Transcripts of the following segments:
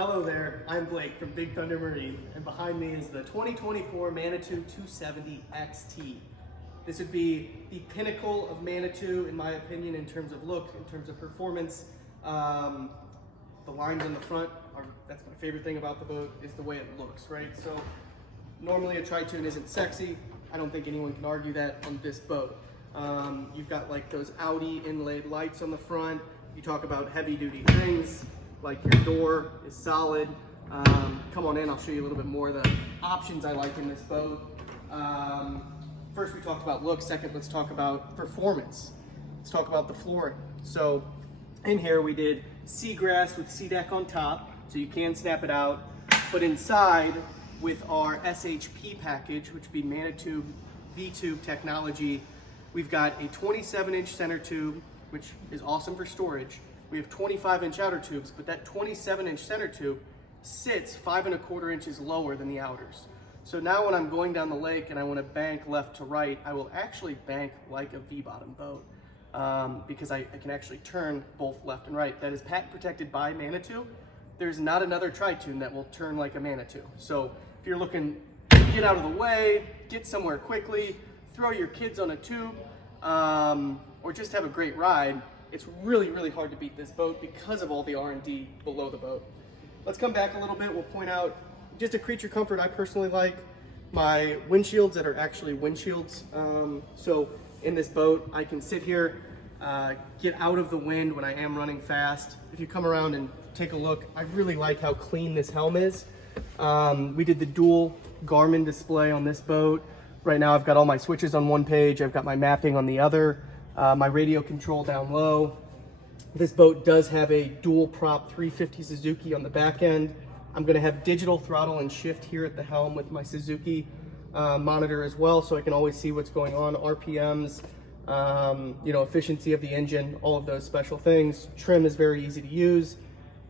Hello there, I'm Blake from Big Thunder Marine, and behind me is the 2024 Manitou 270 XT. This would be the pinnacle of Manitou, in my opinion, in terms of look, in terms of performance. The lines on the front that's my favorite thing about the boat, is the way it looks, right? So normally a Tritoon isn't sexy. I don't think anyone can argue that on this boat. You've got like those Audi inlaid lights on the front. You talk about heavy duty things, like your door is solid. Come on in, I'll show you a little bit more of the options I like in this boat. First we talked about look, second let's talk about performance. Let's talk about the flooring. So in here we did seagrass with sea deck on top, so you can snap it out. But inside with our SHP package, which would be Manitou V-tube technology, we've got a 27-inch center tube, which is awesome for storage. We have 25-inch outer tubes, but that 27-inch center tube sits 5 1/4 inches lower than the outers. So now when I'm going down the lake and I want to bank left to right, I will actually bank like a V-bottom boat because I can actually turn both left and right. That is patent protected by Manitou. There's not another Tritoon that will turn like a Manitou. So if you're looking to get out of the way, get somewhere quickly, throw your kids on a tube, or just have a great ride, it's really, really hard to beat this boat because of all the R&D below the boat. Let's come back a little bit. We'll point out just a creature comfort I personally like. My windshields that are actually windshields. So in this boat, I can sit here, get out of the wind when I am running fast. If you come around and take a look, I really like how clean this helm is. We did the dual Garmin display on this boat. Right now I've got all my switches on one page, I've got my mapping on the other, my radio control down low. This boat does have a dual prop 350 Suzuki on the back end. I'm going to have digital throttle and shift here at the helm with my Suzuki monitor as well, so I can always see what's going on, RPMs, efficiency of the engine, all of those special things. Trim is very easy to use.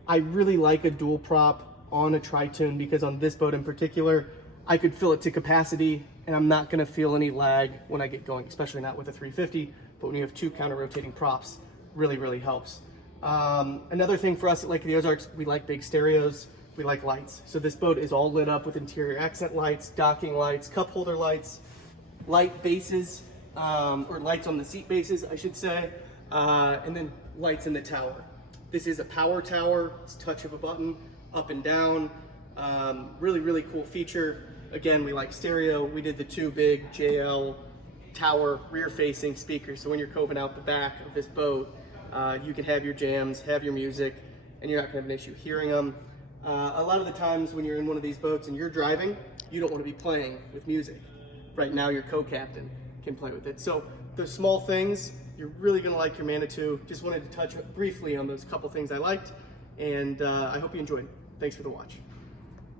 I really like a dual prop on a Tritoon because on this boat in particular, I could fill it to capacity and I'm not going to feel any lag when I get going, especially not with a 350, but when you have two counter-rotating props, really, really helps. Another thing for us at Lake of the Ozarks, we like big stereos, we like lights. So this boat is all lit up with interior accent lights, docking lights, cup holder lights, light bases, or lights on the seat bases, I should say, and then lights in the tower. This is a power tower, it's a touch of a button, up and down. Really, really cool feature. Again, we like stereo. We did the two big JL tower rear-facing speakers. So when you're coving out the back of this boat, you can have your jams, have your music, and you're not gonna have an issue hearing them. A lot of the times when you're in one of these boats and you're driving, you don't wanna be playing with music. Right now, your co-captain can play with it. So the small things, you're really gonna like your Manitou. Just wanted to touch briefly on those couple things I liked, and I hope you enjoyed. Thanks for the watch.